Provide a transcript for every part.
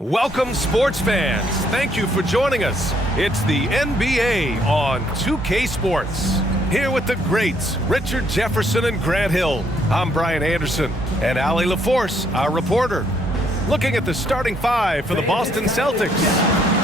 Welcome, sports fans. Thank you for joining us. It's the NBA on 2K Sports. Here with the greats, Richard Jefferson and Grant Hill. I'm Brian Anderson, and Allie LaForce, our reporter. Looking at the starting five for the Boston Celtics.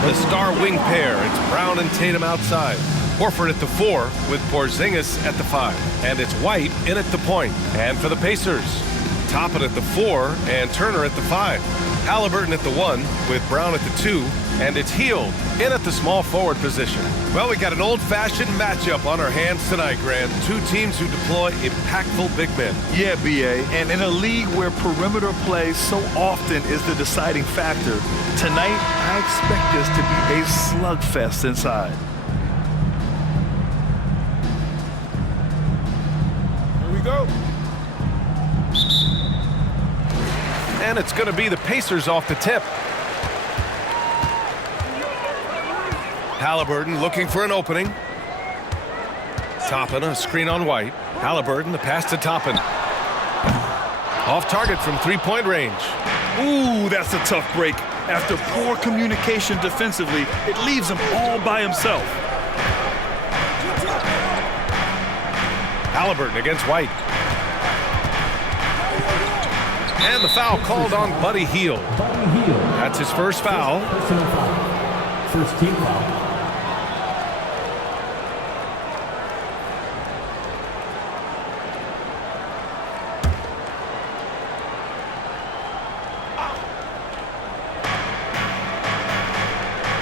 The star wing pair, it's Brown and Tatum outside. Horford at the 4 with Porzingis at the 5. And it's White in at the point. And for the Pacers, Toppin at the 4 and Turner at the 5. Halliburton at the 1 with Brown at the 2, and it's Hield in at the small forward position. Well, we got an old-fashioned matchup on our hands tonight, Grant. Two teams who deploy impactful big men. Yeah, B.A., and in a league where perimeter play so often is the deciding factor, tonight I expect this to be a slugfest inside. Here we go. And it's going to be the Pacers off the tip. Halliburton looking for an opening. Toppin, a screen on White. Halliburton, the pass to Toppin. Off target from three-point range. Ooh, that's a tough break. After poor communication defensively, it leaves him all by himself. Halliburton against White. And the foul called on Buddy Hield. That's his first foul. First team foul.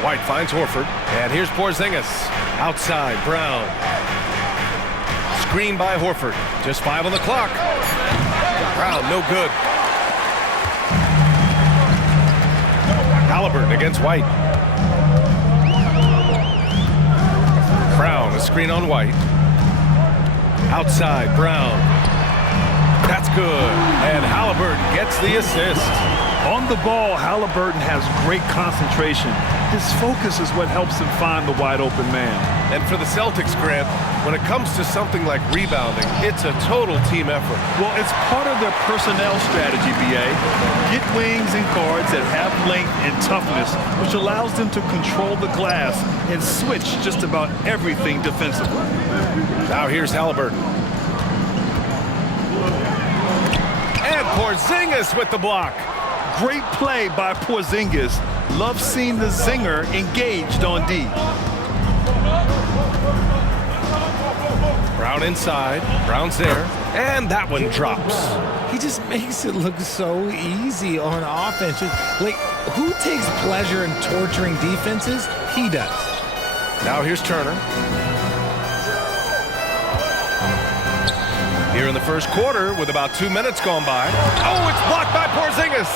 White finds Horford. And here's Porzingis. Outside, Brown. Screen by Horford. Just 5 on the clock. Brown, no good. Halliburton against White. Brown, a screen on White. Outside, Brown. That's good. And Halliburton gets the assist. On the ball, Halliburton has great concentration. His focus is what helps him find the wide-open man. And for the Celtics, Grant, when it comes to something like rebounding, it's a total team effort. Well, it's part of their personnel strategy, B.A. Get wings and guards that have length and toughness, which allows them to control the glass and switch just about everything defensively. Now here's Halliburton. And Porzingis with the block. Great play by Porzingis. Love seeing the zinger engaged on D. Brown inside. Brown's there. And that one drops. He just makes it look so easy on offense. Like, who takes pleasure in torturing defenses? He does. Now here's Turner. Here in the first quarter with about 2 minutes gone by. Oh, it's blocked by Porzingis.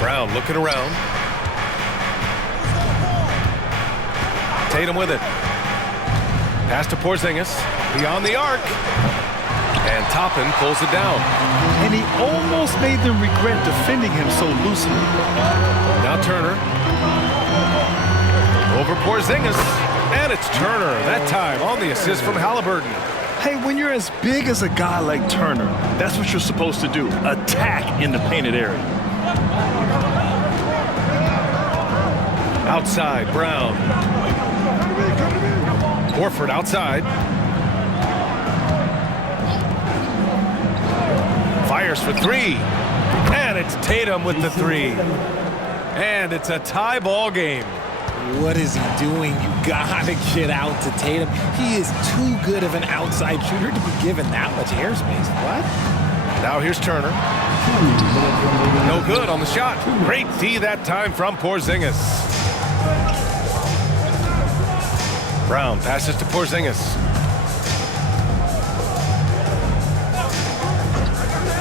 Brown looking around. Tatum with it. Pass to Porzingis. Beyond the arc. And Toppin pulls it down. And he almost made them regret defending him so loosely. Now Turner. Over Porzingis. And it's Turner, that time on the assist from Halliburton. Hey, when you're as big as a guy like Turner, that's what you're supposed to do. Attack in the painted area. Outside, Brown. Horford outside. Fires for 3. And it's Tatum with the 3. And it's a tie ball game. What is he doing? You gotta get out to Tatum. He is too good of an outside shooter to be given that much airspace. What? Now here's Turner. No good on the shot. Great D that time from Porzingis. Brown passes to Porzingis.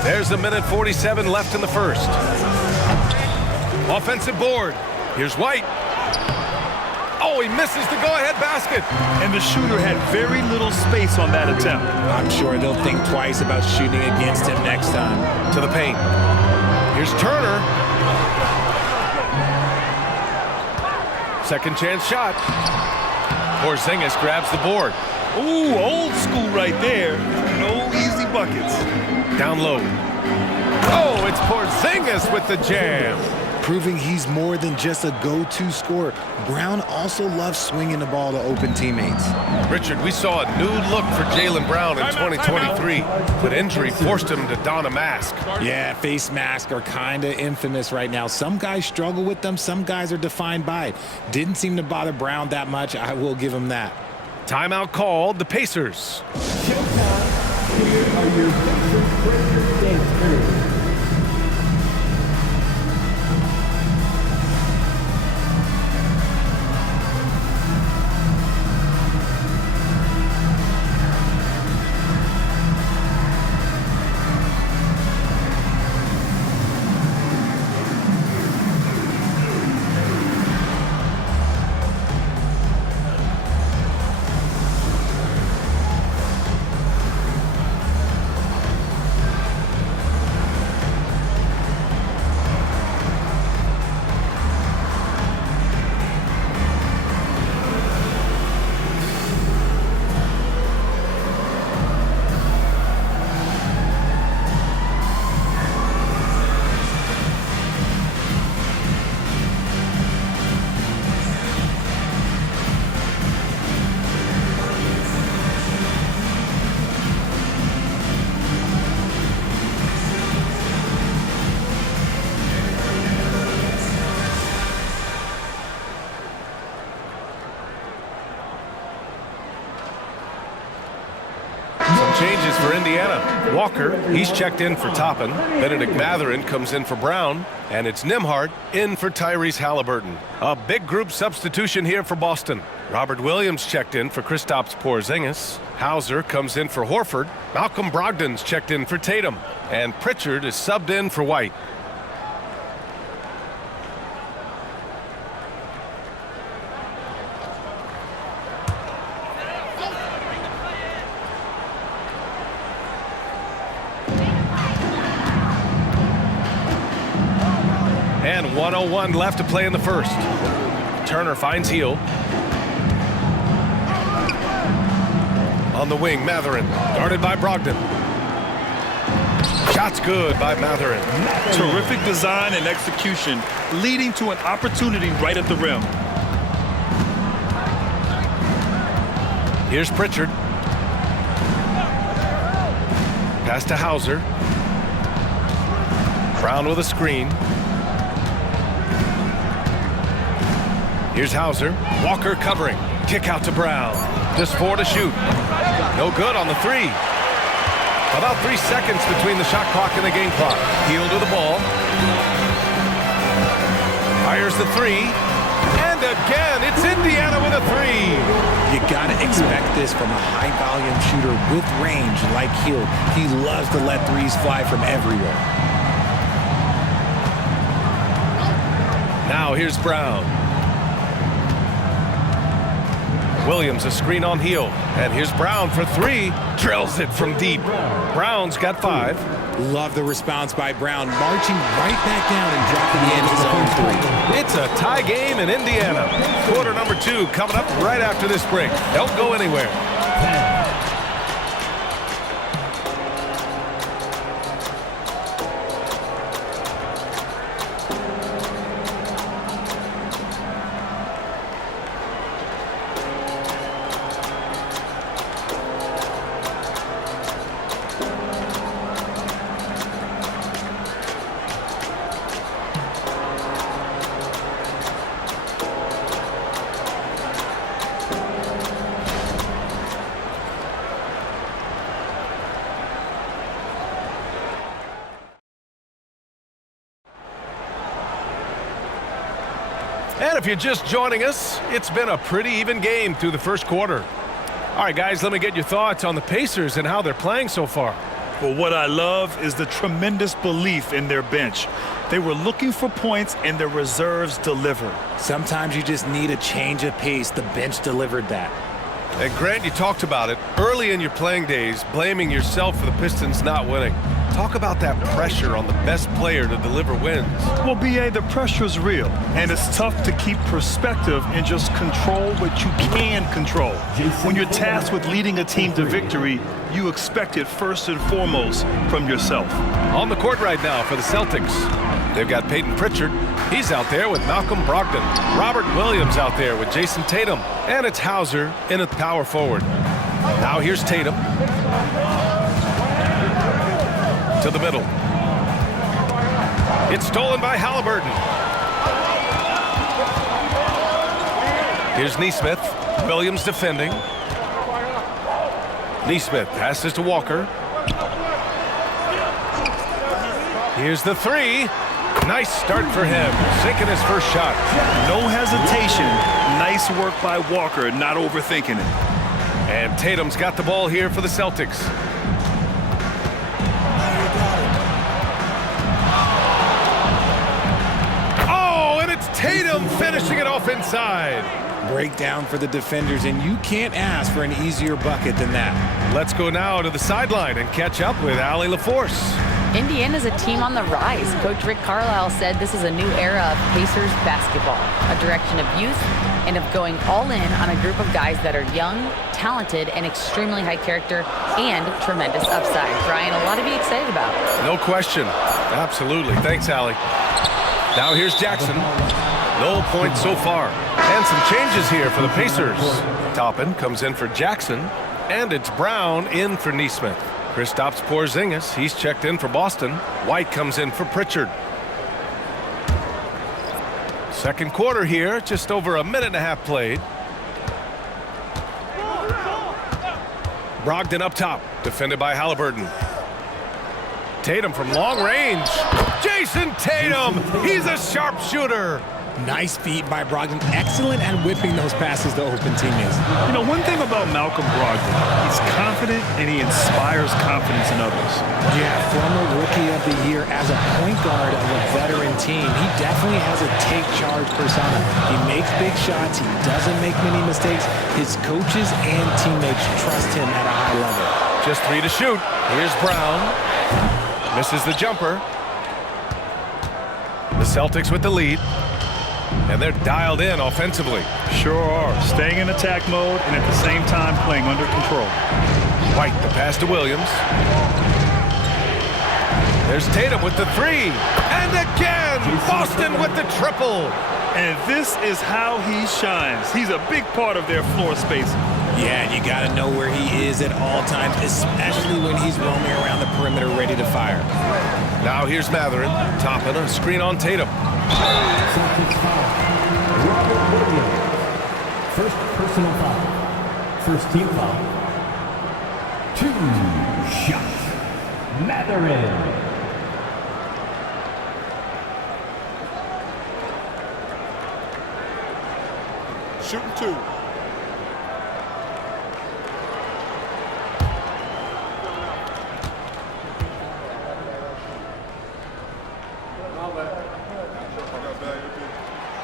There's a minute 47 left in the first. Offensive board. Here's White. Oh, he misses the go-ahead basket. And the shooter had very little space on that attempt. I'm sure they'll think twice about shooting against him next time. To the paint. Here's Turner. Second chance shot. Porzingis grabs the board. Ooh, old school right there. No easy buckets. Down low. Oh, it's Porzingis with the jam. Proving he's more than just a go-to scorer. Brown also loves swinging the ball to open teammates. Richard, we saw a new look for Jaylen Brown in 2023, but injury forced him to don a mask. Yeah, face masks are kind of infamous right now. Some guys struggle with them. Some guys are defined by it. Didn't seem to bother Brown that much. I will give him that. Timeout called, the Pacers. Showtime. Here are your Pacers Richard and Curry. Changes for Indiana. Walker, he's checked in for Toppin. Benedict Mathurin comes in for Brown. And it's Nembhard in for Tyrese Halliburton. A big group substitution here for Boston. Robert Williams checked in for Kristaps Porzingis. Hauser comes in for Horford. Malcolm Brogdon's checked in for Tatum. And Pritchard is subbed in for White. And 1:01 left to play in the first. Turner finds Heel. On the wing, Mathurin, guarded by Brogdon. Shot's good by Mathurin. Terrific design and execution, leading to an opportunity right at the rim. Here's Pritchard. Pass to Hauser. Brown with a screen. Here's Hauser. Walker covering. Kick out to Brown. Just 4 to shoot. No good on the 3. About 3 seconds between the shot clock and the game clock. Heel to the ball. Fires the 3. And again, it's Indiana with a 3. You got to expect this from a high-volume shooter with range like Hill. He loves to let threes fly from everywhere. Now here's Brown. Williams a screen on Heel. And here's Brown for 3. Drills it from deep. Brown's got 5. Love the response by Brown, marching right back down and dropping in his own 3. It's a tie game in Indiana. Quarter number 2 coming up right after this break. Don't go anywhere. And if you're just joining us, it's been a pretty even game through the first quarter. All right, guys, let me get your thoughts on the Pacers and how they're playing so far. Well, what I love is the tremendous belief in their bench. They were looking for points, and their reserves delivered. Sometimes you just need a change of pace. The bench delivered that. And Grant, you talked about it early in your playing days, blaming yourself for the Pistons not winning. Talk about that pressure on the best player to deliver wins. Well, B.A., the pressure is real, and it's tough to keep perspective and just control what you can control. When you're tasked with leading a team to victory, you expect it first and foremost from yourself. On the court right now for the Celtics, they've got Peyton Pritchard. He's out there with Malcolm Brogdon. Robert Williams out there with Jason Tatum. And it's Hauser in at power forward. Now here's Tatum. To the middle. It's stolen by Halliburton. Here's Nesmith. Williams defending. Nesmith passes to Walker. Here's the three. Nice start for him. Sinking his first shot. No hesitation. Nice work by Walker, not overthinking it. And Tatum's got the ball here for the Celtics. Oh, and it's Tatum finishing it off inside. Breakdown for the defenders, and you can't ask for an easier bucket than that. Let's go now to the sideline and catch up with Allie LaForce. Indiana's a team on the rise. Coach Rick Carlisle said this is a new era of Pacers basketball, a direction of youth and of going all in on a group of guys that are young, talented, and extremely high character and tremendous upside. Brian, a lot to be excited about. No question. Absolutely. Thanks, Allie. Now here's Jackson. No points so far. And some changes here for the Pacers. Toppin comes in for Jackson, and it's Brown in for Nesmith. Kristaps Porzingis, he's checked in for Boston. White comes in for Pritchard. Second quarter here, just over a minute and a half played. Brogdon up top, defended by Halliburton. Tatum from long range. Jason Tatum, he's a sharpshooter. Nice feed by Brogdon. Excellent at whipping those passes to open teammates. You know, one thing about Malcolm Brogdon, he's confident and he inspires confidence in others. Yeah, former Rookie of the Year as a point guard of a veteran team. He definitely has a take-charge persona. He makes big shots. He doesn't make many mistakes. His coaches and teammates trust him at a high level. Just 3 to shoot. Here's Brown. Misses the jumper. The Celtics with the lead. And they're dialed in offensively. Sure are. Staying in attack mode and at the same time playing under control. White, the pass to Williams. There's Tatum with the three. And again, Boston with the triple. And this is how he shines. He's a big part of their floor space. Yeah, and you got to know where he is at all times, especially when he's roaming around the perimeter ready to fire. Now here's Matherin, topping a screen on Tatum. Celtics foul. Robert Williams. First personal foul. First team foul. 2 shots. Matherin. Shooting 2.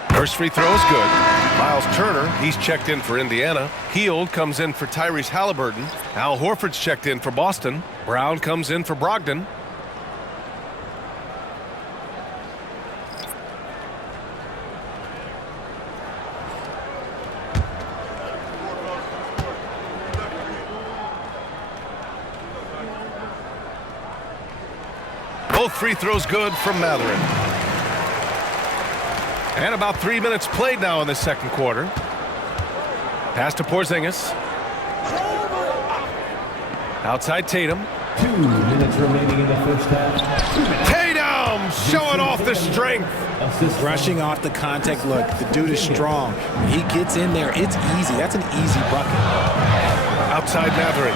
First free throw is good. Miles Turner, he's checked in for Indiana. Hield comes in for Tyrese Halliburton. Al Horford's checked in for Boston. Brown comes in for Brogdon. Both free throws good from Matherin. And about 3 minutes played now in the second quarter. Pass to Porzingis. Outside Tatum. 2 minutes remaining in the first half. Tatum showing off the strength. Brushing off the contact look. The dude is strong. When he gets in there, it's easy. That's an easy bucket. Outside Matherin.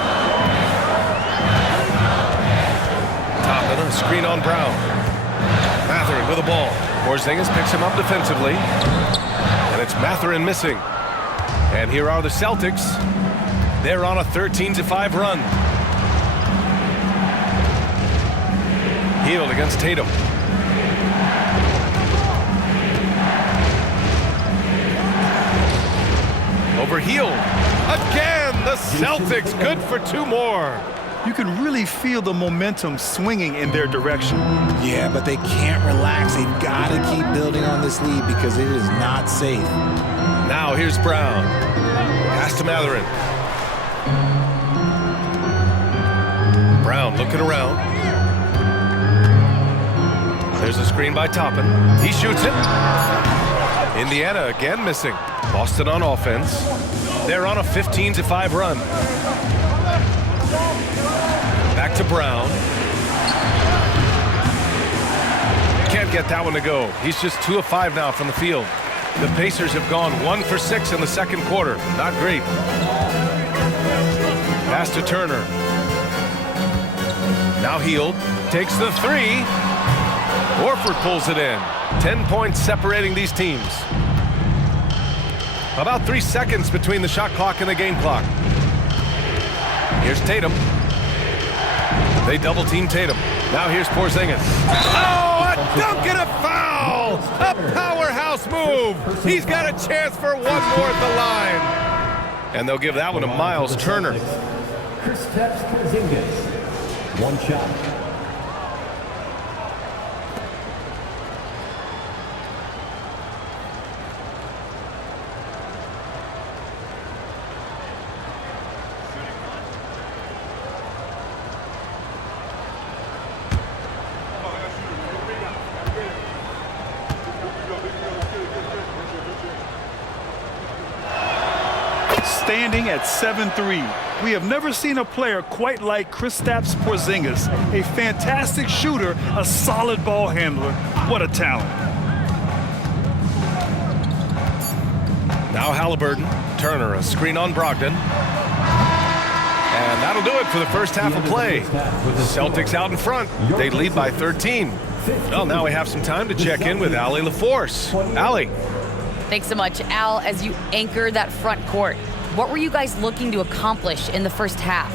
Toppin, a screen on Brown. Matherin with the ball. Porzingis picks him up defensively. And it's Matherin missing. And here are the Celtics. They're on a 13-5 run. Hield against Tatum. Over Hield. Again, the Celtics good for 2 more. you can really feel the momentum swinging in their direction. Yeah, but they can't relax. They've got to keep building on this lead because it is not safe. Now here's Brown. Pass to Matherin. Brown looking around. There's a screen by Toppin. He shoots it. Indiana again missing. Boston on offense. They're on a 15-5 run. Back to Brown. Can't get that one to go. He's just 2 of 5 now from the field. The Pacers have gone 1 for 6 in the second quarter. Not great. Pass to Turner. Now Hield takes the 3. Horford pulls it in. 10 points separating these teams. About 3 seconds between the shot clock and the game clock. Here's Tatum. They double team Tatum. Now here's Porzingis. Oh, a dunk and a foul! A powerhouse move. He's got a chance for one more at the line. And they'll give that one to Miles Turner. Kristaps Porzingis. One shot. Standing at 7-3, we have never seen a player quite like Kristaps Porzingis. A fantastic shooter, a solid ball handler. What a talent. Now Halliburton. Turner, a screen on Brogdon. And that'll do it for the first half of play. Celtics out in front. They lead by 13. Well, now we have some time to check in with Allie LaForce. Allie. Thanks so much, Al. As you anchor that front court, what were you guys looking to accomplish in the first half?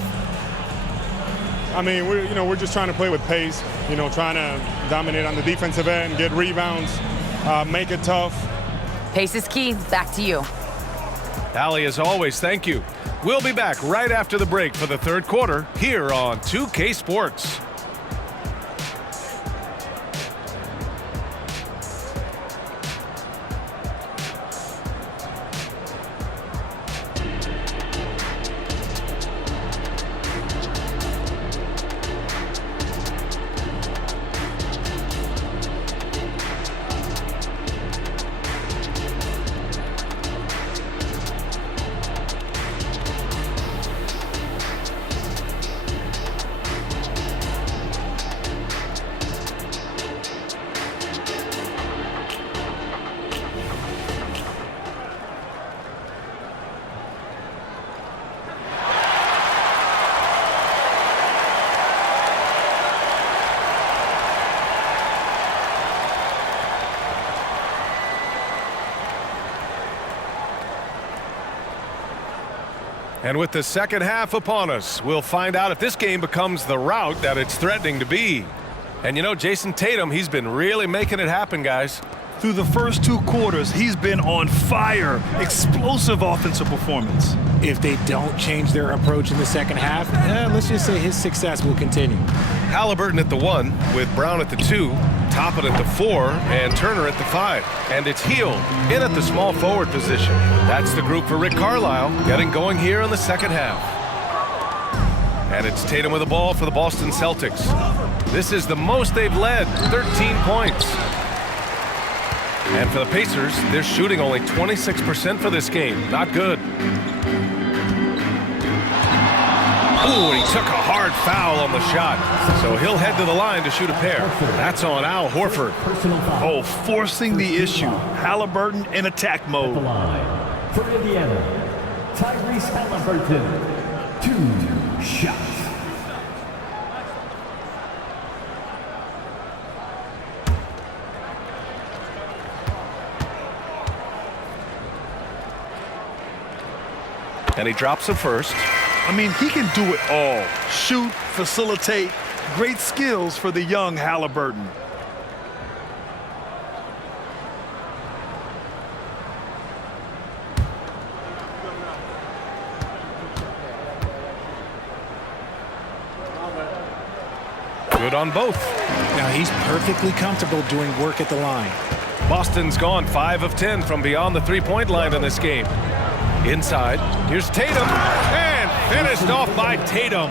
I mean, we're just trying to play with pace. Trying to dominate on the defensive end, get rebounds, make it tough. Pace is key. Back to you. Allie, as always, thank you. We'll be back right after the break for the third quarter here on 2K Sports. And with the second half upon us, we'll find out if this game becomes the rout that it's threatening to be. And Jason Tatum, he's been really making it happen, guys. Through the first 2 quarters, he's been on fire. Explosive offensive performance. If they don't change their approach in the second half, let's just say his success will continue. Halliburton at the 1, with Brown at the 2, Toppin at the 4, and Turner at the 5. And it's Hield in at the small forward position. That's the group for Rick Carlisle, getting going here in the second half. And it's Tatum with the ball for the Boston Celtics. This is the most they've led, 13 points. And for the Pacers, they're shooting only 26% for this game. Not good. Ooh, and he took a hard foul on the shot. So he'll head to the line to shoot a pair. That's on Al Horford. Oh, forcing the issue. Halliburton in attack mode. For Indiana, Tyrese Halliburton, 2 shots. And he drops it first. I mean, he can do it all. Shoot, facilitate. Great skills for the young Halliburton. Good on both. Now he's perfectly comfortable doing work at the line. Boston's gone 5 of 10 from beyond the three-point line in this game. Inside, here's Tatum, and finished off by Tatum.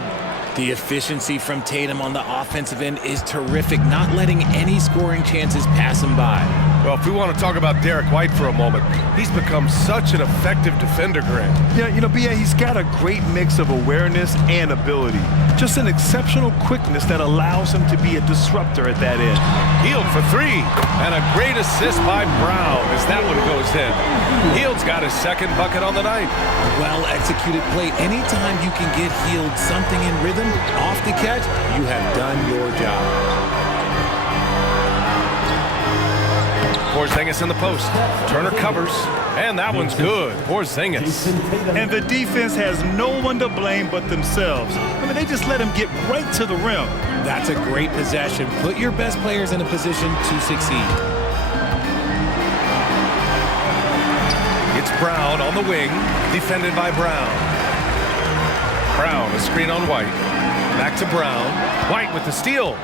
The efficiency from Tatum on the offensive end is terrific, not letting any scoring chances pass him by. Well, if we want to talk about Derek White for a moment, he's become such an effective defender, Grant. Yeah, B.A., he's got a great mix of awareness and ability. Just an exceptional quickness that allows him to be a disruptor at that end. Hield for 3, and a great assist by Brown as that one goes in. Hield's got his second bucket on the night. Well-executed play. Anytime you can get Hield something in rhythm off the catch, you have done your job. Porzingis in the post. Turner covers, and that one's good. Porzingis. And the defense has no one to blame but themselves. They just let him get right to the rim. That's a great possession. Put your best players in a position to succeed. It's Brown on the wing, defended by Brown. Brown, a screen on White. Back to Brown. White with the steal.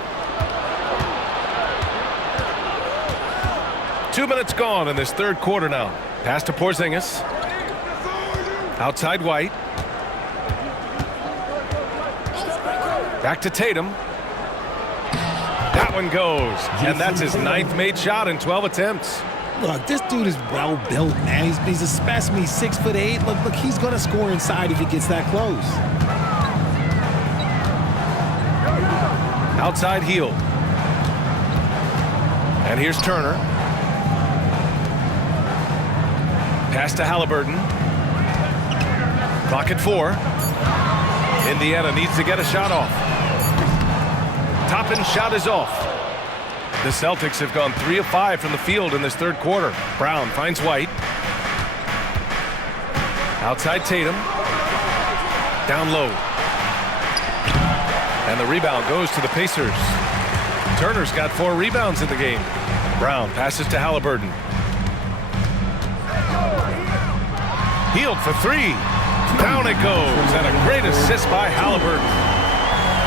2 minutes gone in this third quarter now. Pass to Porzingis. Outside White. Back to Tatum. That one goes. And that's his 9th made shot in 12 attempts. Look, this dude is well built, man. He's a specimen. He's 6'8". Look, he's going to score inside if he gets that close. Outside Hield. And here's Turner. Pass to Halliburton. Clock at 4. Indiana needs to get a shot off. Toppin shot is off. The Celtics have gone 3 of 5 from the field in this third quarter. Brown finds White. Outside Tatum. Down low. And the rebound goes to the Pacers. Turner's got 4 rebounds in the game. Brown passes to Halliburton. Hield for 3. Down it goes, and a great assist by Halliburton.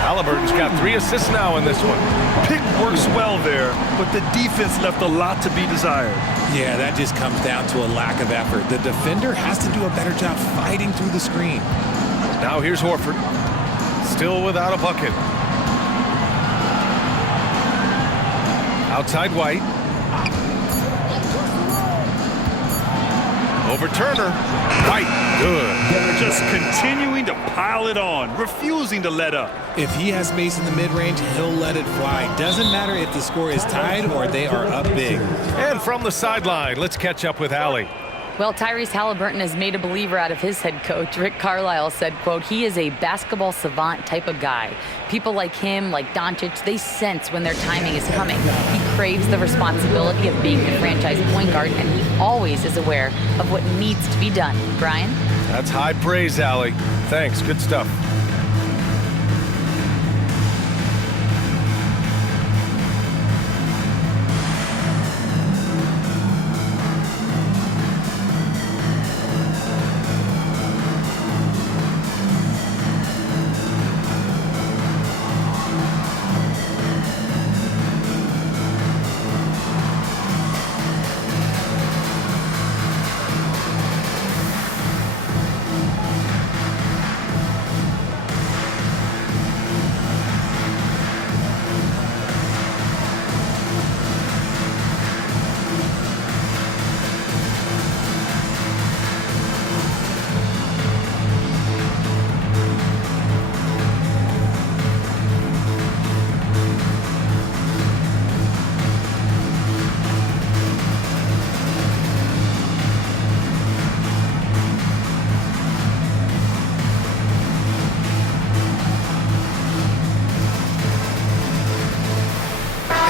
Halliburton's got 3 assists now in this one. Pick works well there, but the defense left a lot to be desired. Yeah, that just comes down to a lack of effort. The defender has to do a better job fighting through the screen. Now here's Horford. Still without a bucket. Outside White. Over Turner. White, good. They're just continuing to pile it on, refusing to let up. If he has space in the mid-range, he'll let it fly. Doesn't matter if the score is tied or they are up big. And from the sideline, let's catch up with Allie. Well, Tyrese Halliburton has made a believer out of his head coach. Rick Carlisle said, quote, he is a basketball savant type of guy. People like him, like Doncic, they sense when their timing is coming. He craves the responsibility of being the franchise point guard, and he always is aware of what needs to be done. Brian? That's high praise, Allie. Thanks, good stuff.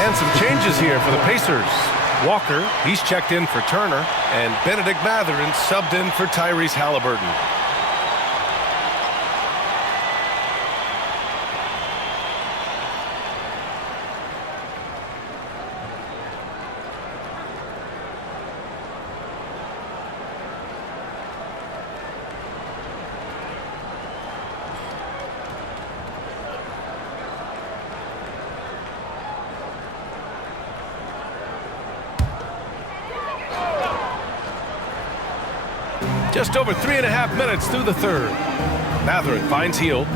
And some changes here for the Pacers. Walker, he's checked in for Turner, and Benedict Mathurin subbed in for Tyrese Halliburton. Just over 3.5 minutes through the third. Mathurin finds Hield.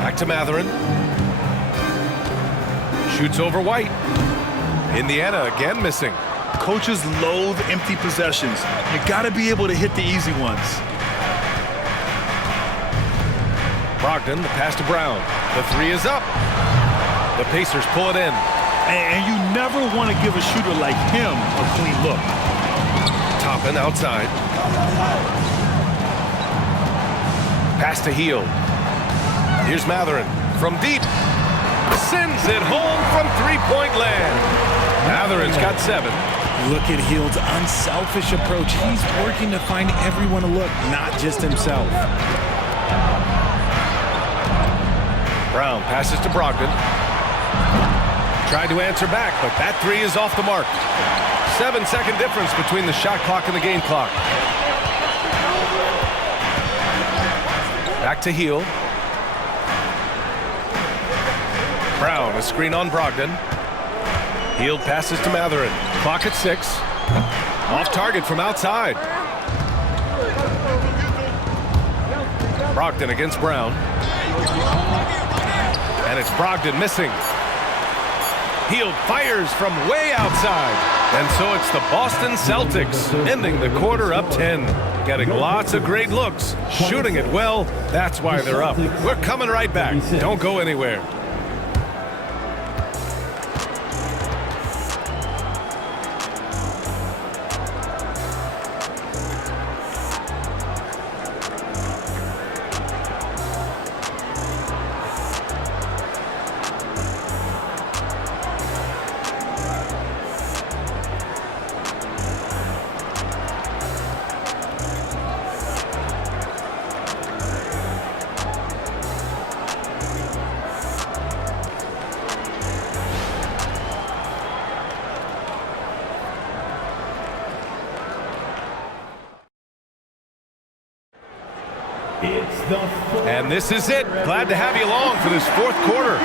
Back to Mathurin. Shoots over White. Indiana again missing. Coaches loathe empty possessions. You got to be able to hit the easy ones. Brogdon, the pass to Brown. The three is up. The Pacers pull it in. And you never want to give a shooter like him a clean look. Toppin outside. Pass to Hield. Here's Mathurin from deep. Sends it home from three-point land. Mathurin's got 7. Look at Hield's unselfish approach. He's working to find everyone to look, not just himself. Brown passes to Brogdon. Tried to answer back, but that three is off the mark. 7-second difference between the shot clock and the game clock. Back to Hield. Brown, a screen on Brogdon. Hield passes to Mathurin. Clock at 6. Off target from outside. Brogdon against Brown. And it's Brogdon missing. Hield fires from way outside. And so it's the Boston Celtics ending the quarter up 10. Getting lots of great looks. Shooting it well. That's why they're up. We're coming right back. Don't go anywhere. And this is it. Glad to have you along for this fourth quarter.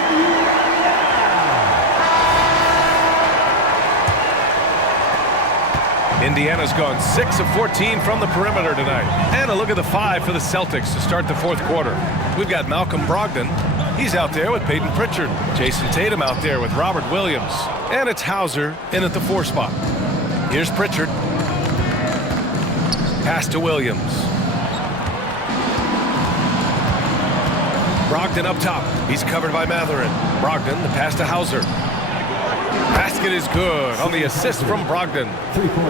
Indiana's gone 6 of 14 from the perimeter tonight. And a look at the 5 for the Celtics to start the fourth quarter. We've got Malcolm Brogdon. He's out there with Peyton Pritchard. Jason Tatum out there with Robert Williams. And it's Hauser in at the 4 spot. Here's Pritchard. Pass to Williams. Brogdon up top. He's covered by Mathurin. Brogdon, the pass to Hauser. Basket is good on the assist from Brogdon.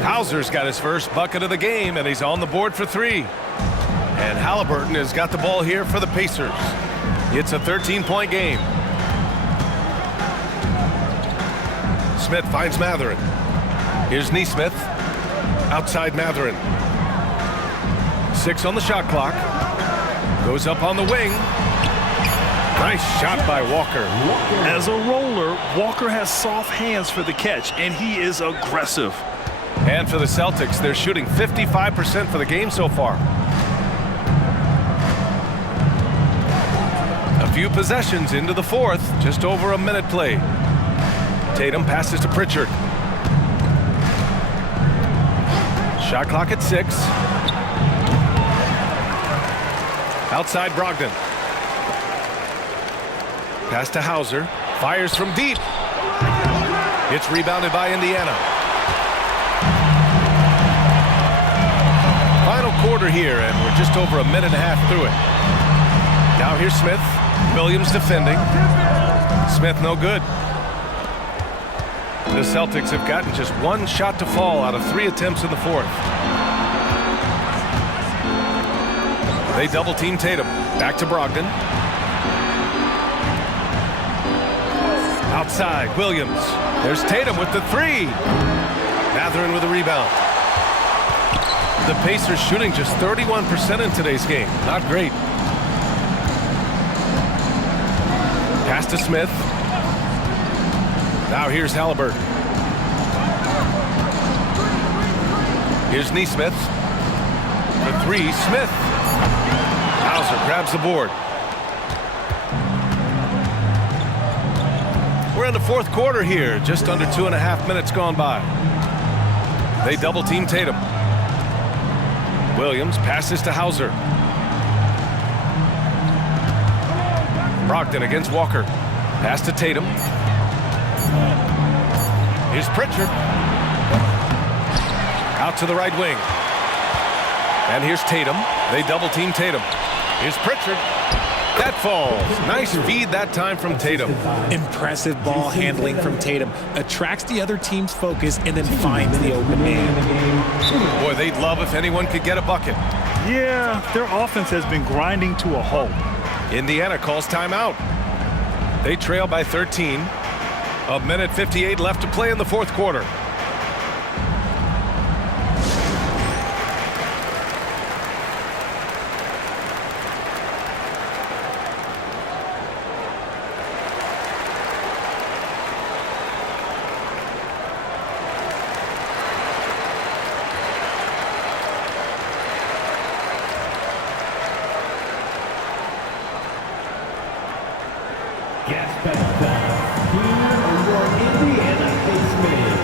Hauser's got his first bucket of the game, and he's on the board for 3. And Halliburton has got the ball here for the Pacers. It's a 13-point game. Smith finds Mathurin. Here's Nesmith. Outside Mathurin. 6 on the shot clock. Goes up on the wing. Nice shot by Walker. As a roller, Walker has soft hands for the catch, and he is aggressive. And for the Celtics, they're shooting 55% for the game so far. A few possessions into the fourth, just over a minute played. Tatum passes to Pritchard. Shot clock at 6. Outside Brogdon. Pass to Hauser. Fires from deep. It's rebounded by Indiana. Final quarter here, and we're just over a minute and a half through it. Now here's Smith. Williams defending. Smith no good. The Celtics have gotten just 1 shot to fall out of 3 attempts in the fourth. They double team Tatum. Back to Brogdon. Outside, Williams. There's Tatum with the 3. Mathurin with a rebound. The Pacers shooting just 31% in today's game. Not great. Pass to Smith. Now here's Halliburton. Here's Nesmith. The 3, Smith. Hauser grabs the board. We're in the fourth quarter here, just under 2.5 minutes gone by. They double-team Tatum. Williams passes to Hauser. Brogdon against Walker. Pass to Tatum. Here's Pritchard. Out to the right wing. And here's Tatum. They double-team Tatum. Here's Pritchard. That falls. Nice feed that time from Tatum. Impressive ball handling from Tatum. Attracts the other team's focus and then finds the open man. Boy, they'd love if anyone could get a bucket. Yeah, their offense has been grinding to a halt. Indiana calls timeout. They trail by 13. 1:58 left to play in the fourth quarter. Gas back. Here are your Indiana basemen.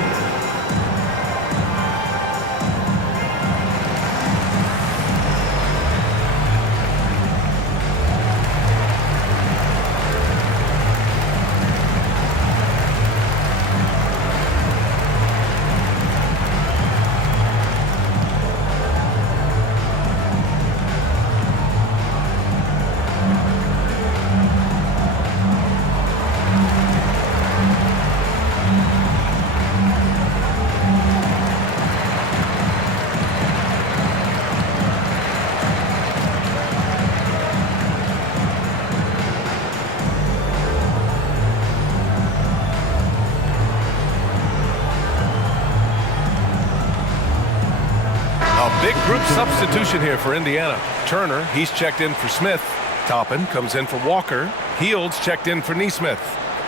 Big group substitution here for Indiana. Turner, he's checked in for Smith. Toppin comes in for Walker. Heald's checked in for Neesmith.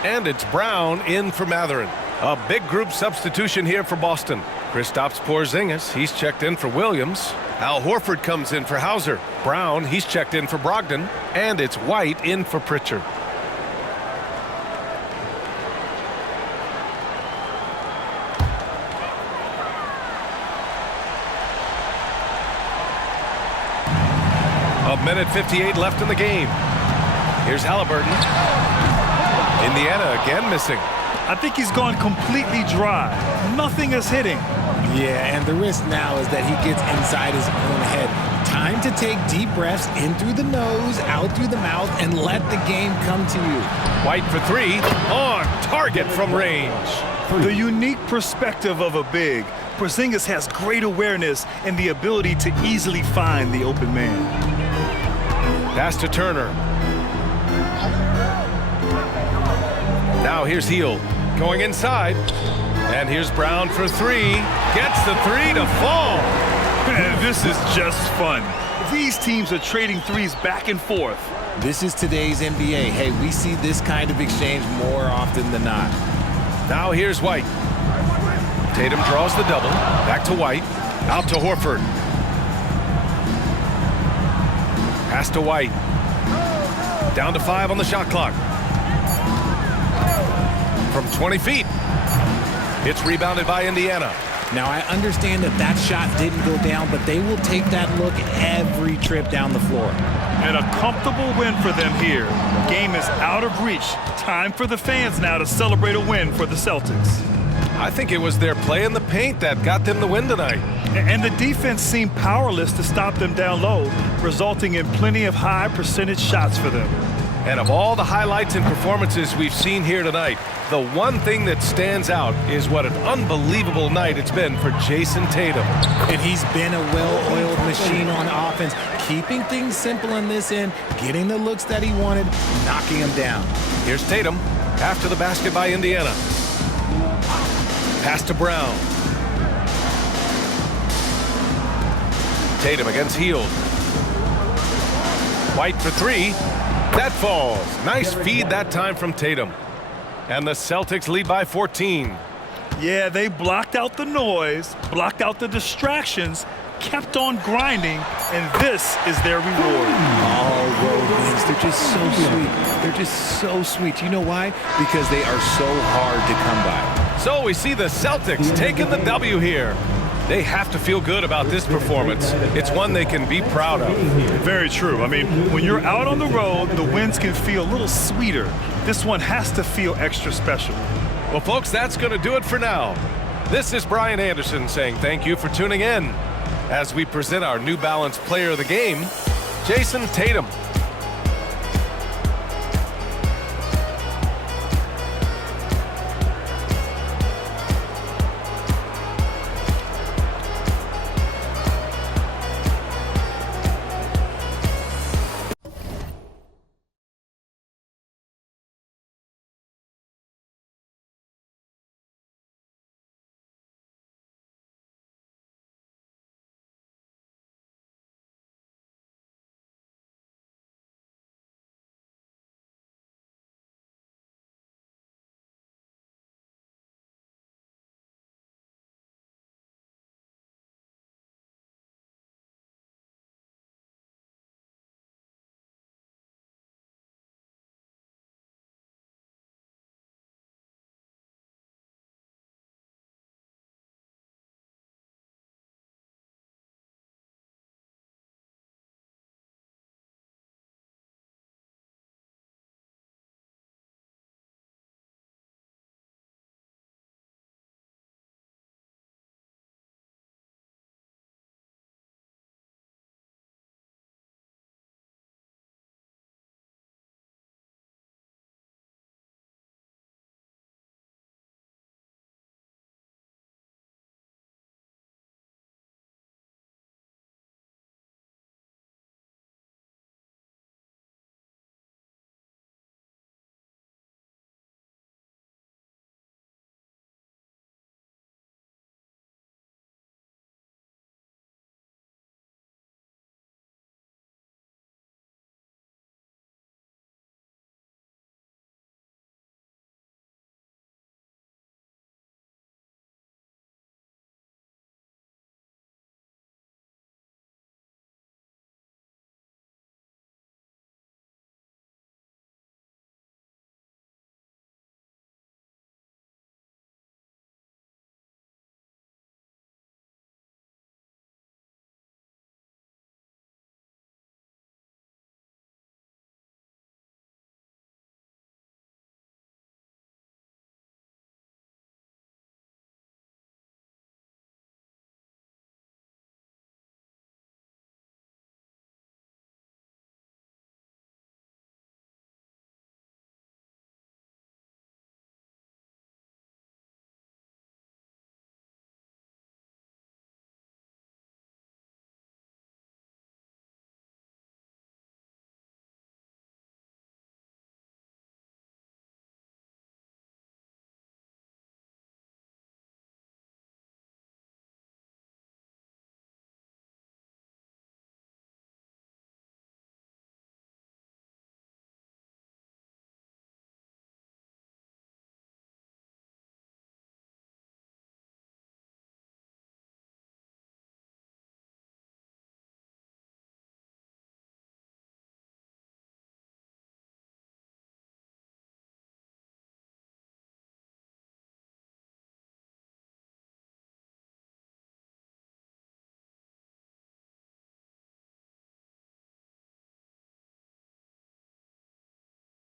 And it's Brown in for Matherin. A big group substitution here for Boston. Kristaps Porzingis, he's checked in for Williams. Al Horford comes in for Hauser. Brown, he's checked in for Brogdon. And it's White in for Pritchard. Minute 58 left in the game. Here's Halliburton. Indiana again missing. I think he's gone completely dry. Nothing is hitting. Yeah, and the risk now is that he gets inside his own head. Time to take deep breaths in through the nose, out through the mouth, and let the game come to you. White for three. On target from range. The unique perspective of a big. Porzingis has great awareness and the ability to easily find the open man. Pass to Turner. Now here's Hield going inside. And here's Brown for three. Gets the three to fall. This is just fun. These teams are trading threes back and forth. This is today's NBA. Hey, we see this kind of exchange more often than not. Now here's White. Tatum draws the double. Back to White. Out to Horford. Pass to White. Down to 5 on the shot clock. From 20 feet. It's rebounded by Indiana. Now, I understand that that shot didn't go down, but they will take that look every trip down the floor. And a comfortable win for them here. Game is out of reach. Time for the fans now to celebrate a win for the Celtics. I think it was their play in the paint that got them the win tonight. And the defense seemed powerless to stop them down low, resulting in plenty of high percentage shots for them. And of all the highlights and performances we've seen here tonight, the one thing that stands out is what an unbelievable night it's been for Jason Tatum. And he's been a well-oiled machine on offense, keeping things simple in this end, getting the looks that he wanted, knocking them down. Here's Tatum after the basket by Indiana. Pass to Brown. Tatum against Hield. White for three. That falls. Nice feed that time from Tatum. And the Celtics lead by 14. Yeah, they blocked out the noise, blocked out the distractions, kept on grinding, and this is their reward. All road wins. They're just so sweet. They're just so sweet. You know why? Because they are so hard to come by. So we see the Celtics taking the W here. They have to feel good about this performance. It's one they can be proud of. Very true. I mean, when you're out on the road, the wins can feel a little sweeter. This one has to feel extra special. Well, folks, that's going to do it for now. This is Brian Anderson saying thank you for tuning in as we present our New Balance Player of the Game, Jason Tatum.